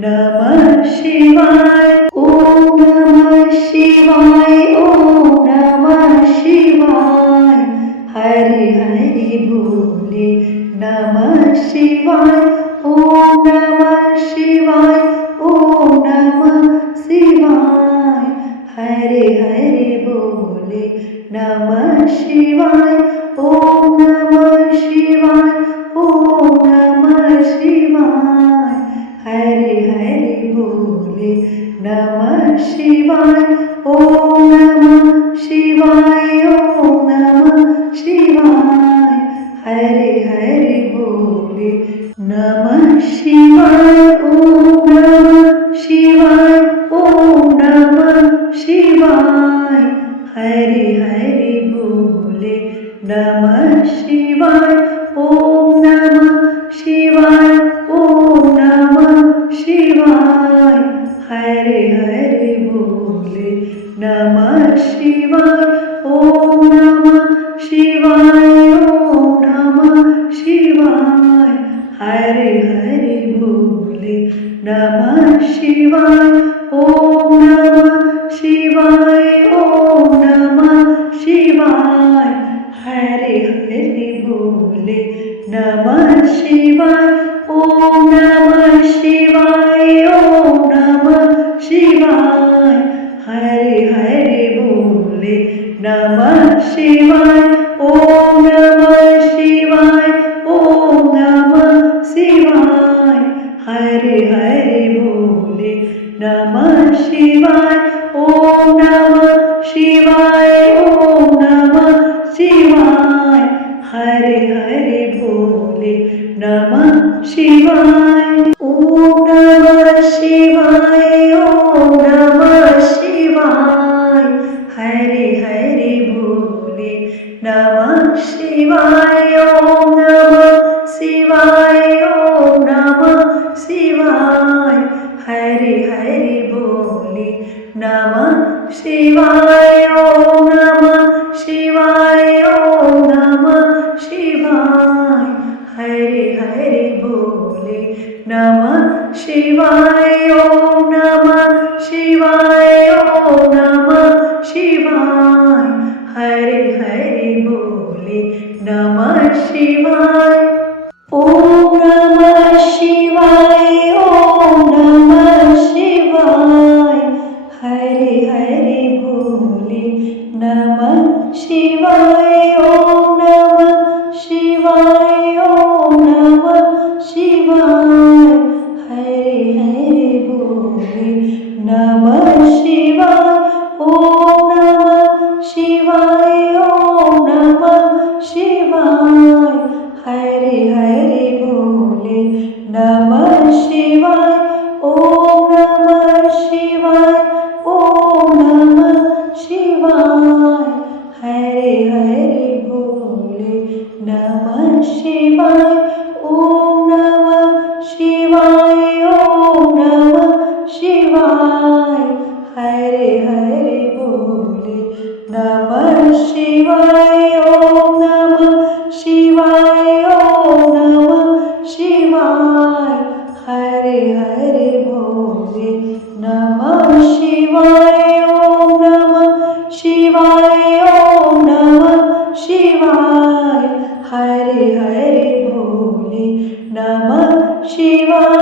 नमः शिवाय। ओम नमः शिवाय, ओम नमः शिवाय। हरि हरि बोले नमः शिवाय। ओम नमः शिवाय, ओम नमः शिवाय। हरि हरि बोले नमः शिवाय। ओम नमः शिवाय, ओम नमः शिवाय। हरि हरि बोले नमः शिवाय। ओम नमः शिवाय, ओम नमः शिवाय। हरि हरि बोले नमः शिवाय। ओम नमः शिवाय, ओम नमः शिवाय। हरि हरि बोले नमः शिवाय। ओम नमः शिवाय, ओम नमः शिवाय। हरि हरि बोले नमः शिवाय। ओम नमः शिवाय, ओम नमः शिवाय। हरि हरि बोले नमः शिवाय। ओम नमः शिवाय, ओम नमः शिवाय। हरि हरि बोले नमः शिवाय। ओम नमः शिवाय, ओम नमः शिवाय। हरि हरि बोले नमः शिवाय। ओम नमः शिवाय, ओम नमः शिवाय। हरि हरि बोले नमः शिवाय। ओम नमः शिवाय, ओम नमः शिवाय। हरि हरि बोले नमः शिवाय। ओम नमः शिवाय, ओम नमः शिवाय। हरि हरि बोले नमः शिवाय। ओम नमः शिवाय, ओम नमः शिवाय। हरि हरि बोले नमः शिवाय। ओम नमः शिवाय, ओम नमः शिवाय। हरि हरि बोले नमः शिवाय। ओम नमः शिवाय, ओम नमः शिवाय। हरि हरि बोले नमः शिवाय। ओम नमः शिवाय, ओम नमः शिवाय। हरि हरि बोले नमः शिवाय। ओम नमः शिवाय, ओम नमः शिवाय। हरि हरि बोले नमः शिवाय। ओम नमः शिवाय, ओम नमः शिवाय। हरि हरि बोले नमः शिवाय। ओम नमः शिवाय, ओम नमः शिवाय। हरि हरि बोले नमः शिवाय। ओम नमः शिवाय, ओम नमः शिवाय। हरि हरि बोले नमः शिवाय। ओम नमः शिवाय, ओम नमः शिवाय। हरि हरि बोले नमः शिवाय। ओम नमः शिवाय, ओम नमः शिवाय। हरि हरि बोले नमः शिवाय।